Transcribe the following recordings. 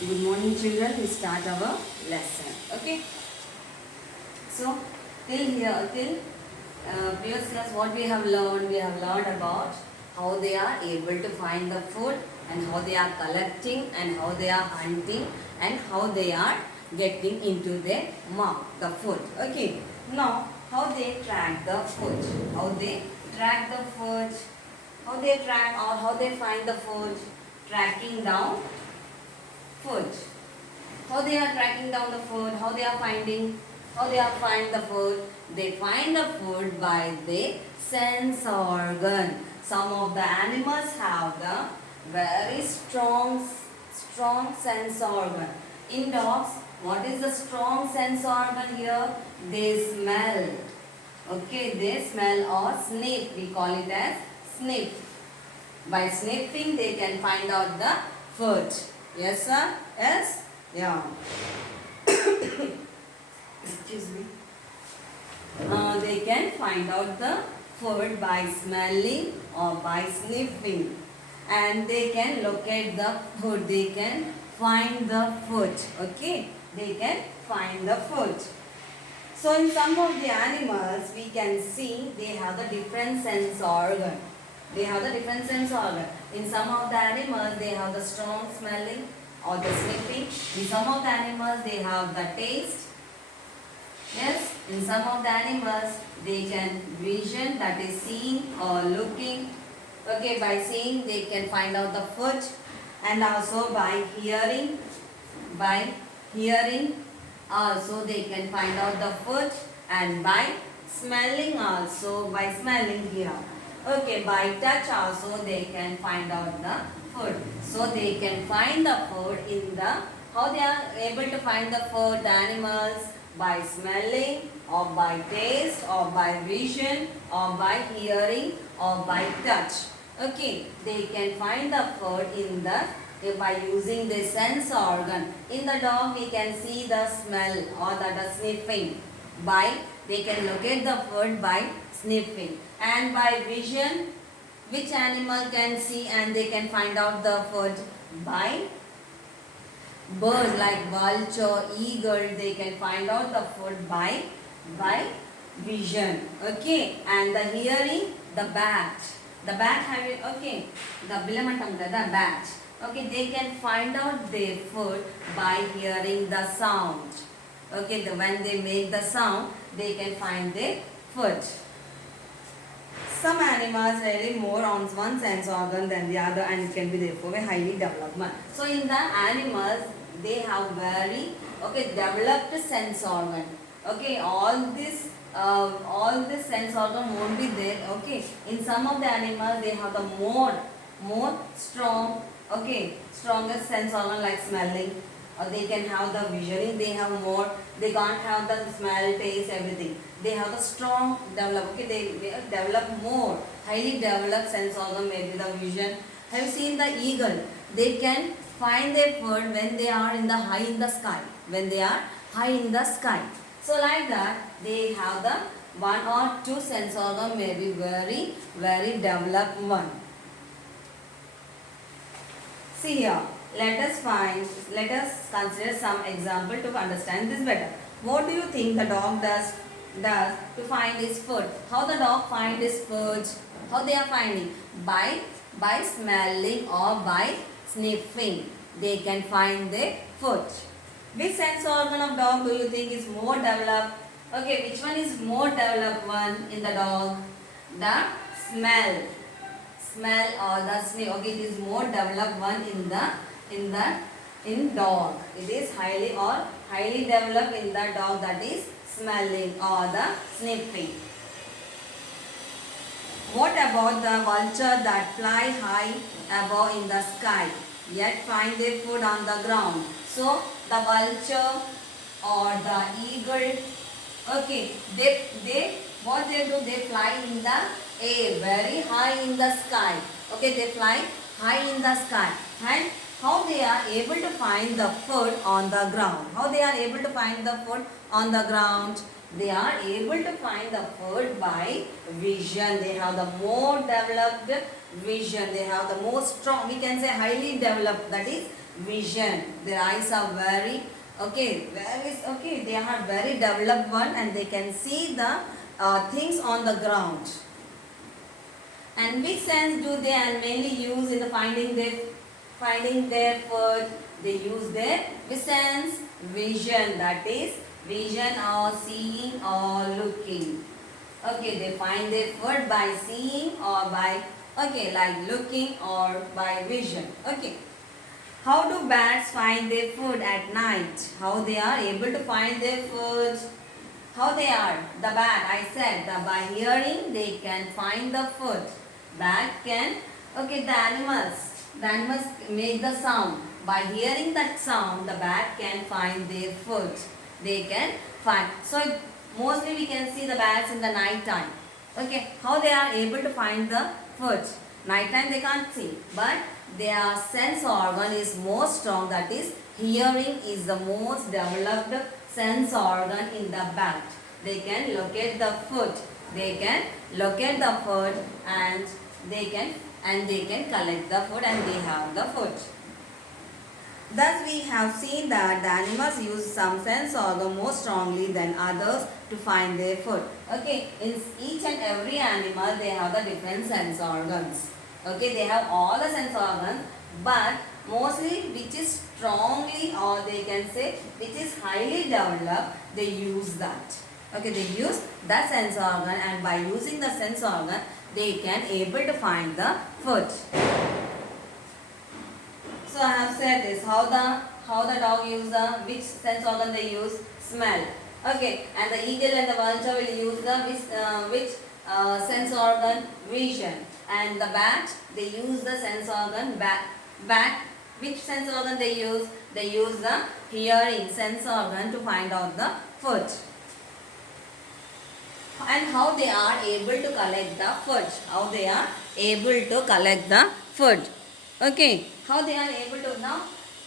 Good morning, children. We start our lesson. Okay. So, till previous class, what we have learned? We have learned about how they are able to find the food and how they are collecting and how they are hunting and how they are getting into their mouth the food. Okay. Now, how they track the food? How they track the food? How they track or how they find the food? Tracking down food. How they are tracking down the food, how they are find the food. They find the food by the sense organ. Some of the animals have the very strong sense organ. In dogs, what is the strong sense organ here? They smell. Okay, they smell or sniff. We call it as sniff. By sniffing, they can find out the food. Yes, sir? Yes? Yeah. Excuse me. They can find out the food by smelling or by sniffing. And they can locate the food. They can find the food. Okay? They can find the food. So in some of the animals, we can see they have the different sense organ. They have the different sense organ. In some of the animals, they have the strong smelling or the sniffing. In some of the animals, they have the taste. Yes, in some of the animals, they can vision, that is seeing or looking. Okay, by seeing, they can find out the food. And also by hearing, also they can find out the food. And by smelling also, by smelling here. Okay, by touch also they can find out the food. So they can find the food in the, how they are able to find the food, the animals, by smelling or by taste or by vision or by hearing or by touch. Okay, they can find the food in the, by using the sense organ. In the dog we can see the smell or the sniffing. By, they can locate the food by sniffing. And by vision, which animal can see and they can find out the food? By birds like vulture, eagle, they can find out the food by vision. Okay, and the hearing, the bat. The bat having, okay, the bilamantam, the bat. Okay, they can find out their food by hearing the sound. Okay, when they make the sound, they can find their food. Some animals rely more on one sense organ than the other and it can be therefore a highly developed one. So in the animals, they have very developed sense organ. Okay, all this sense organ won't be there. Okay, in some of the animals they have the more strong, strongest sense organ like smelling. Or they can have the visioning, they have more, they can't have the smell, taste, everything. They have the strong develop, they develop more, highly developed sense organ, maybe the vision. Have you seen the eagle? They can find their food when they are in the high in the sky, when they are high in the sky. So like that, they have the one or two sense organ, maybe very developed one. See here. Let us consider some example to understand this better. What do you think the dog does to find his food? How the dog find his food? How they are finding? By smelling or by sniffing. They can find their food. Which sense organ of dog do you think is more developed? Okay, which one is more developed one in the dog? The smell or the sniff. Okay, it is more developed one in dog. It is highly developed in the dog, that is smelling or the sniffing. What about the vulture that fly high above in the sky yet find their food on the ground? So the vulture or the eagle, okay, they what they do, they fly in the air very high in the sky. Okay, they fly high in the sky. And how they are able to find the food on the ground? How they are able to find the food on the ground? They are able to find the food by vision. They have the more developed vision. They have the more strong, we can say highly developed, that is vision. Their eyes are very, okay, they are very developed one, and they can see the things on the ground. And which sense do they mainly use in the finding their food? They use their sense vision, that is vision or seeing or looking. Okay, they find their food by seeing or by, okay, like looking or by vision. Okay. How do bats find their food at night? How they are able to find their food? How they are? The bat, I said, by hearing they can find the food. Bat can, okay, the animals make the sound. By hearing that sound, the bat can find their food. They can find. So, mostly we can see the bats in the night time. Okay, how they are able to find the food? Night time they can't see, but their sense organ is more strong, that is hearing is the most developed sense organ in the bat. They can locate the food. They can locate the food, and they can collect the food, and they have the food. Thus we have seen that the animals use some sense organ more strongly than others to find their food. Okay, in each and every animal they have the different sense organs. Okay, they have all the sense organs, but mostly which is strongly, or they can say which is highly developed, they use that. Okay, they use the sense organ, and by using the sense organ they can able to find the food. So I have said this, how the dog use the, which sense organ they use? Smell. Okay, and the eagle and the vulture will use the which sense organ? Vision. And the bat, they use the sense organ bat. Which sense organ they use? They use the hearing sense organ to find out the food. And how they are able to collect the food? How they are able to collect the food? Okay, how they are able to, now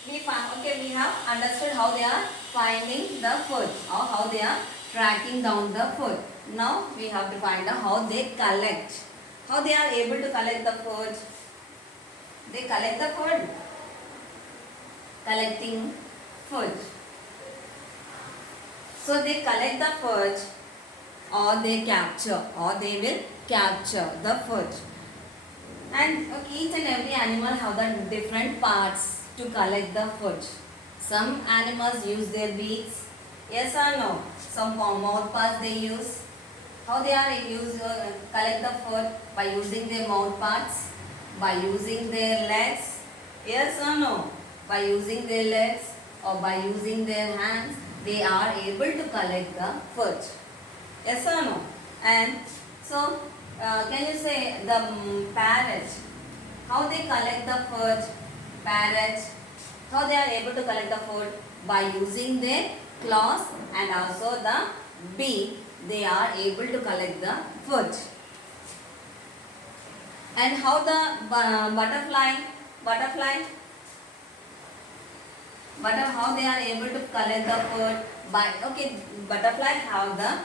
we have understood how they are finding the food, or how they are tracking down the food. Now we have to find out how they collect. How they are able to collect the food? They collect the food. Collecting food. So they collect the food, or they will capture the food. And okay, each and every animal have the different parts to collect the food. Some animals use their beaks. Yes or no? Some mouth parts they use. How they are collect the food? By using their mouth parts, by using their legs. Yes or no? By using their legs or by using their hands, they are able to collect the food. Yes or no? And so, can you say the parrot? How they collect the food? Parrot. How they are able to collect the food? By using their claws and also the beak. They are able to collect the food. And how the butterfly, how they are able to collect the food? By, okay, butterfly have the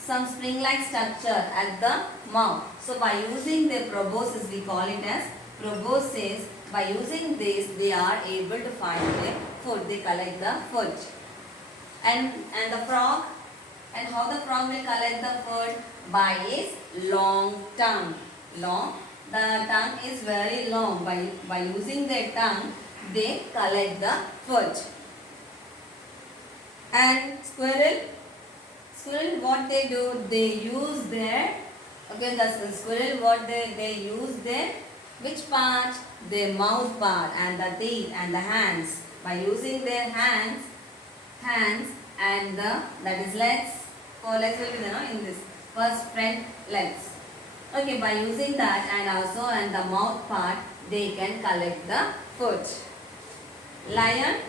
some spring-like structure at the mouth. So by using their proboscis, we call it as proboscis. By using this, they are able to find their food. They collect the food. And the frog, and how the frog will collect the food? By its long tongue. The tongue is very long. By using their tongue, they collect the food. And squirrel, what they do? They use their, okay, the squirrel, what they use their, which part? Their mouth part and the teeth and the hands. By using their hands and the, that is legs. 4 legs will be there in this first front legs. Okay, by using that and also and the mouth part, they can collect the food. Lion,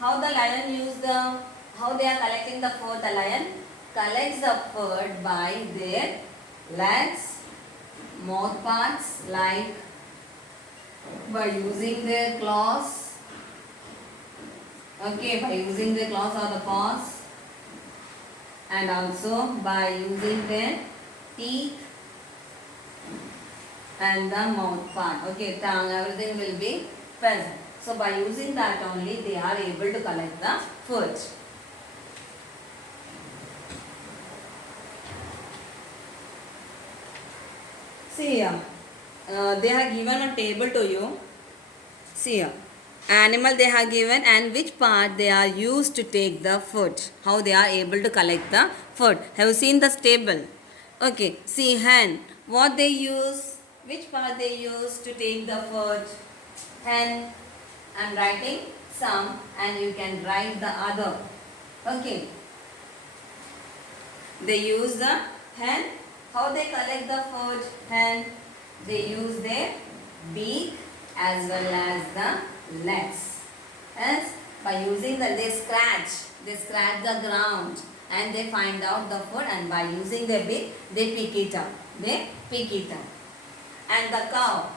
how the lion use the, how they are collecting the food? The lion collects the food by their legs, mouth parts, like by using their claws. Okay, by using their claws or the paws, and also by using their teeth and the mouth part. Okay, tongue, everything will be present. So by using that only they are able to collect the food. See here, they have given a table to you. See here, animal they have given and which part they are used to take the food. How they are able to collect the food. Have you seen this table? Okay, see hen. What they use? Which part they use to take the food? Hen. I am writing some and you can write the other. Okay. They use the hen. How they collect the food? Hen. They use their beak as well as the legs. Hence, by using the, they scratch the ground and they find out the food, and by using their beak, they pick it up. They pick it up. And the cow.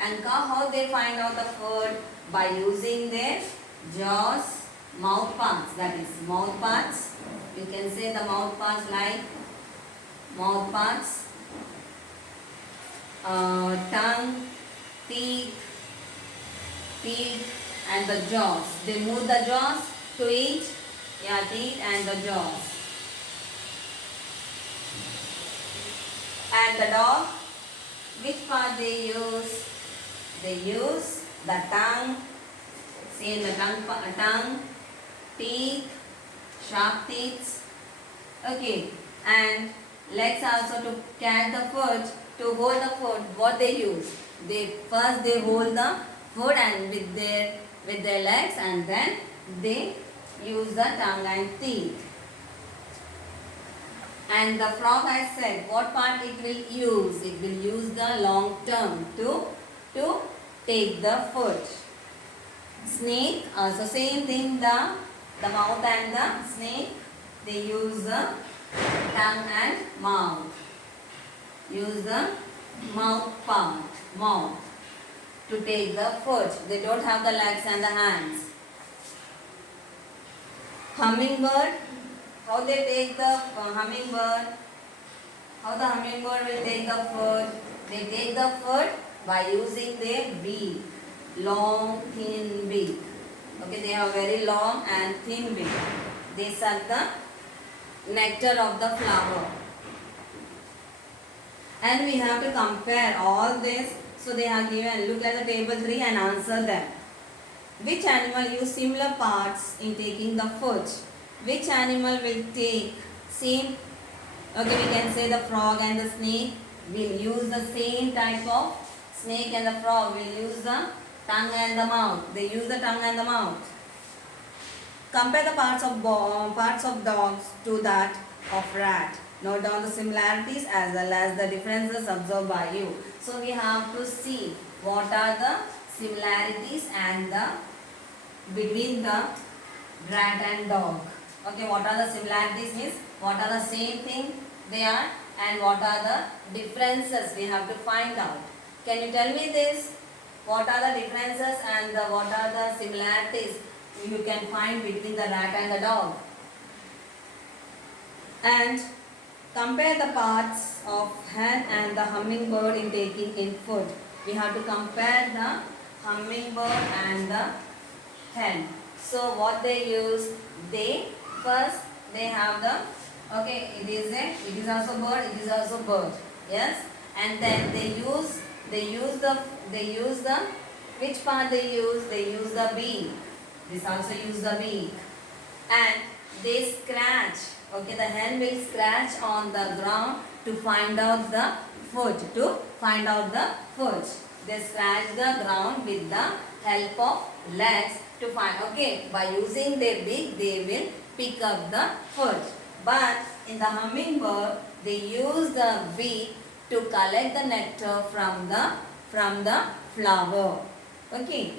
And cow, how they find out the food? By using their jaws, mouth parts. That is mouth parts. You can say the mouth parts like mouth parts, tongue, teeth, and the jaws. They move the jaws to eat. Yeah, teeth and the jaws. And the dog, which part they use? They use the tongue. See the tongue, teeth, sharp teeth. Okay, and legs also to catch the food, to hold the food. What they use? They hold the food and with their legs, and then they use the tongue and teeth. And the frog, I said, what part it will use? It will use the long tongue to take the food. Snake, also same thing, the mouth and the snake, they use the tongue and mouth. Use the mouth part, mouth, to take the food. They don't have the legs and the hands. Hummingbird, how they take the hummingbird? How the hummingbird will take the food? They take the food by using their beak, long thin beak. Okay, they have very long and thin beak. They suck the nectar of the flower. And we have to compare all this. So they have given, look at the table 3 and answer them. Which animal use similar parts in taking the food? Which animal will take same? Okay, we can say the frog and the snake will use the same type of snake, and the frog will use the tongue and the mouth. They use the tongue and the mouth. Compare the parts of dogs to that of rat. Note down the similarities as well as the differences observed by you. So we have to see what are the similarities and the between the rat and dog. Okay, what are the similarities means what are the same thing they are, and what are the differences we have to find out. Can you tell me this? What are the differences and what are the similarities you can find between the rat and the dog? And compare the parts of hen and the hummingbird in taking in food. We have to compare the hummingbird and the hen. So what they use? First they have the, okay, it is also bird, it is also bird. Yes, and then they use the which part they use? They use the beak. This also use the beak, and they scratch. Okay, the hen will scratch on the ground to find out the food. They scratch the ground with the help of legs to find. Okay, by using their beak, they will pick up the food. But in the hummingbird, they use the beak to collect the nectar from the flower. Okay.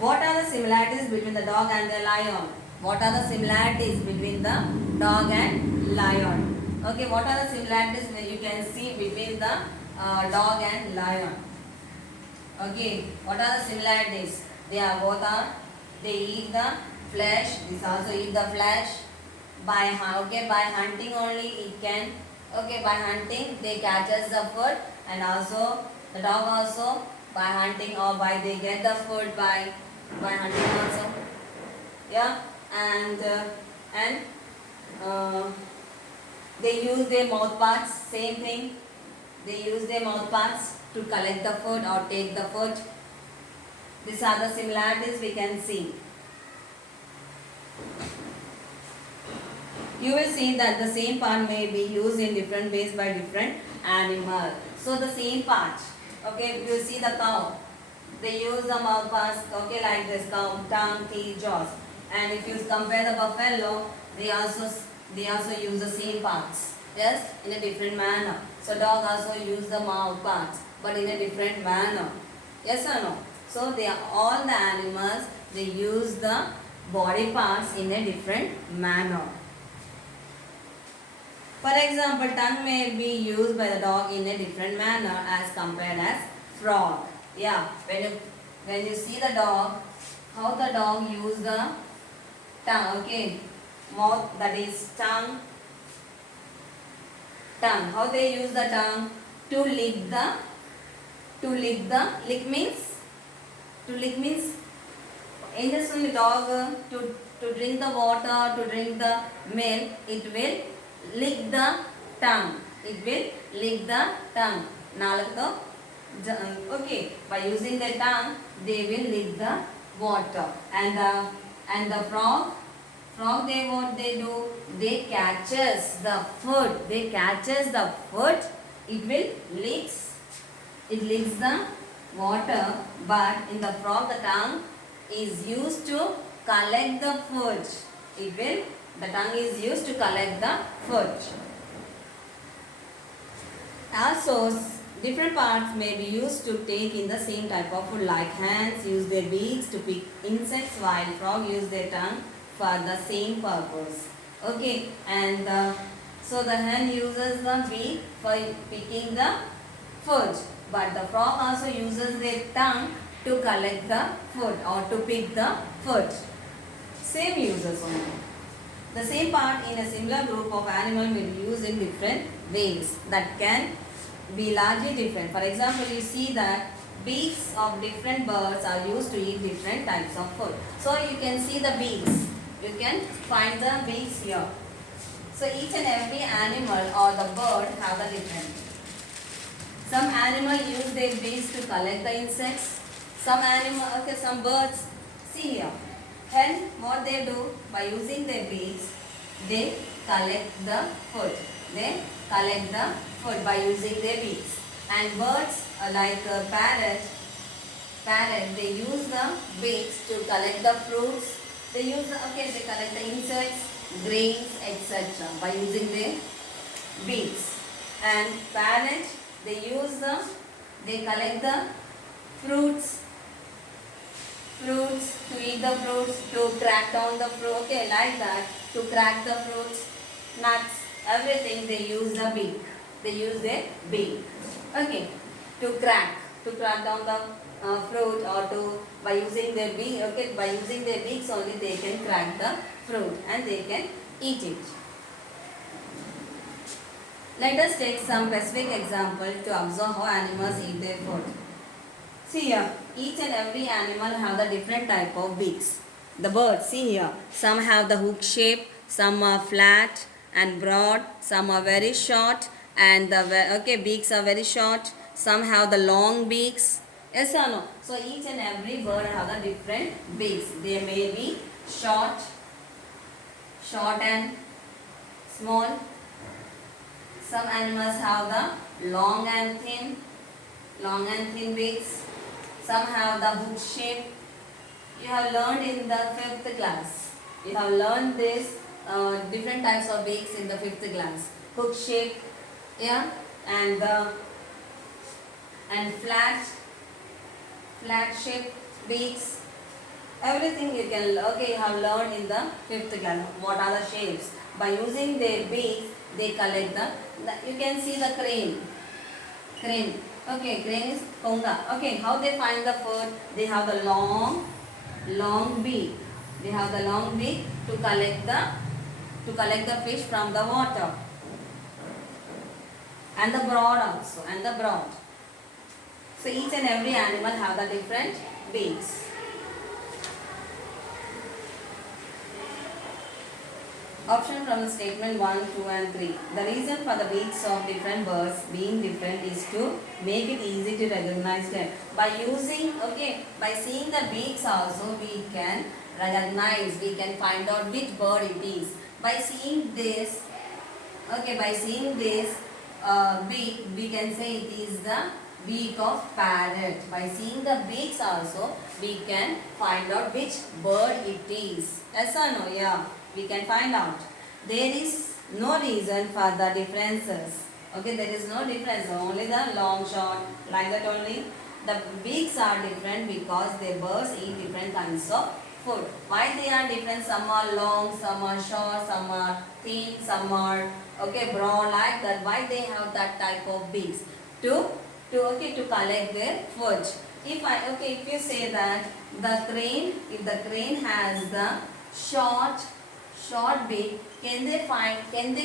What are the similarities between the dog and the lion? What are the similarities between the dog and lion? Okay, what are the similarities that you can see between the dog and lion? Okay, what are the similarities? They are both are they eat the flesh. This also eat the flesh. By hunting only it can. Okay, by hunting they catches the food, and also the dog also by hunting, or by they get the food by hunting also. Yeah, and uh, they use their mouth parts. Same thing. They use their mouth parts to collect the food or take the food. These are the similarities we can see. You will see that the same part may be used in different ways by different animals. So the same part, okay, you see the cow. They use the mouth parts, okay, like this: cow, tongue, teeth, jaws. And if you compare the buffalo, they also use the same parts, yes, in a different manner. So dog also use the mouth parts, but in a different manner. Yes or no? So they are all the animals. They use the body parts in a different manner. For example, tongue may be used by the dog in a different manner as compared as frog. Yeah, when you see the dog, how the dog use the tongue, okay, mouth, that is tongue. How they use the tongue to lick lick means in this one the dog to drink the water, to drink the milk, it will lick the tongue. It will lick the tongue. Okay, by using the tongue, they will lick the water. And the frog, they what they do? They catches the food. It licks the water. But in the frog, the tongue is used to collect the food. The tongue is used to collect the food. Also, different parts may be used to take in the same type of food, like hands use their beaks to pick insects, while frog use their tongue for the same purpose. Okay, and so the hen uses the beak for picking the food, but the frog also uses their tongue to collect the food or to pick the food. Same uses only. The same part in a similar group of animals may be used in different ways that can be largely different. For example, you see that beaks of different birds are used to eat different types of food. So you can see the beaks. You can find the beaks here. So each and every animal or the bird have a different. Some animal use their beaks to collect the insects. Some birds, see here. Hen, what they do, by using their beaks, they collect the food. By using their beaks. And birds like parrot, they use the beaks to collect the fruits. They collect the insects, grains, etc. by using their beaks. And parrot, they collect the fruits to eat the fruits, to crack down the fruit, okay, like that, to crack the fruits, nuts, everything they use the beak. They use their beak, okay, to crack down the fruit, or by using their beak, okay, by using their beaks only they can crack the fruit and they can eat it. Let us take some specific example to observe how animals eat their food. See here, each and every animal have the different type of beaks. The birds, see here, some have the hook shape, some are flat and broad, some are very short, and the beaks are very short. Some have the long beaks. Yes or no? So each and every bird have the different beaks. They may be short and small. Some animals have the long and thin beaks. Some have the hook shape. You have learned in the 5th class. You have learned this different types of beaks in the 5th class. Hook shape, yeah, and flat shape beaks. Everything you have learned in the 5th class. What are the shapes? By using their beaks, they collect you can see the crane. Okay, crane is konga. Okay, how they find the food? They have the long long beak. They have the long beak to collect the fish from the water. And the broad also, and the broad. So each and every animal have the different beaks. Option from the statement 1, 2 and 3. The reason for the beaks of different birds being different is to make it easy to recognize them. By seeing the beaks also we can recognize, we can find out which bird it is. By seeing this beak, we can say it is the beak of parrot. By seeing the beaks also, we can find out which bird it is. Yes or no? Yeah, we can find out. There is no reason for the differences. Okay, there is no difference. Only the long, short, like that only. The beaks are different because the birds eat different kinds of food. Why they are different? Some are long, some are short, some are thin, some are broad, like that. Why they have that type of beaks? To collect their food. If you say that if the crane has the short beak, can they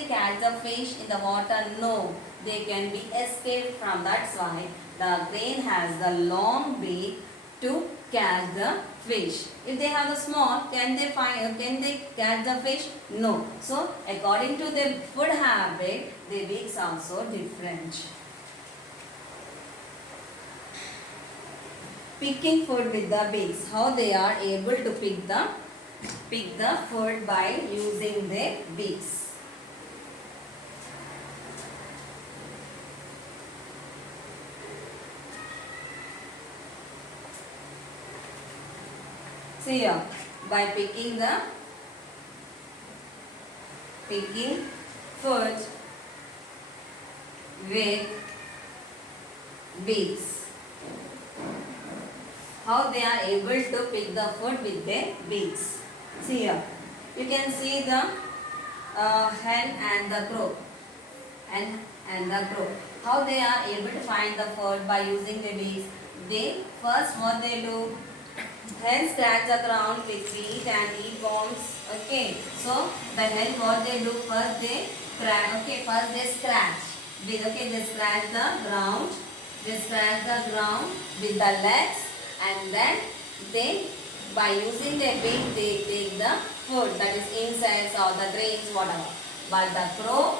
catch the fish in the water? No, they can be escaped from that. Why the crane has the long beak to catch the fish. If they have the small, can they catch the fish? No. So according to their food habit, their beaks also different. Picking food with the beaks. How they are able to pick the food by using their beaks. See here, by picking food with beaks. How they are able to pick the food with their beaks. See here, you can see the hen and the crow. And the crow. How they are able to find the food by using their beaks? What they do? Hen scratch the ground with feet and eat worms. Okay. So the hen, what they do? First they scratch. They scratch the ground. They scratch the ground with the legs, and then by using their beak they take the food, that is insects or the grains, whatever. But the crow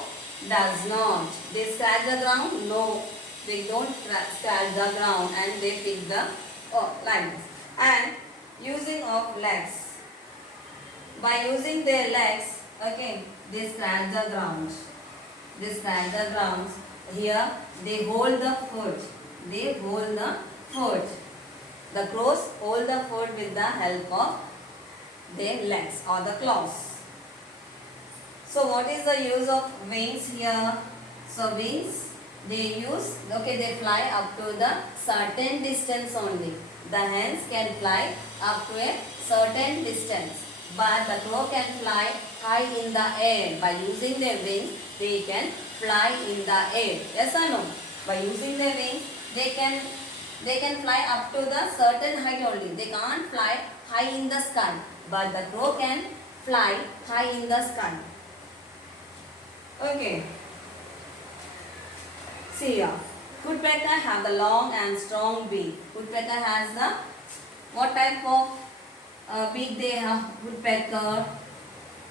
does not. They scratch the ground? No, they don't scratch the ground, and they pick the like this. And using of legs. By using their legs, they scratch the ground. They scratch the ground. Here they hold the food. They hold the food. The crows hold the food with the help of their legs or the claws. So what is the use of wings here? So wings they fly up to the certain distance only. The hens can fly up to a certain distance, but the crow can fly high in the air. By using their wings, they can fly in the air. Yes or no? By using their wings, they can fly up to the certain height only. They can't fly high in the sky, but the crow can fly high in the sky. Okay. See here. Woodpecker have the long and strong beak. Woodpecker has the what type of beak they have? Woodpecker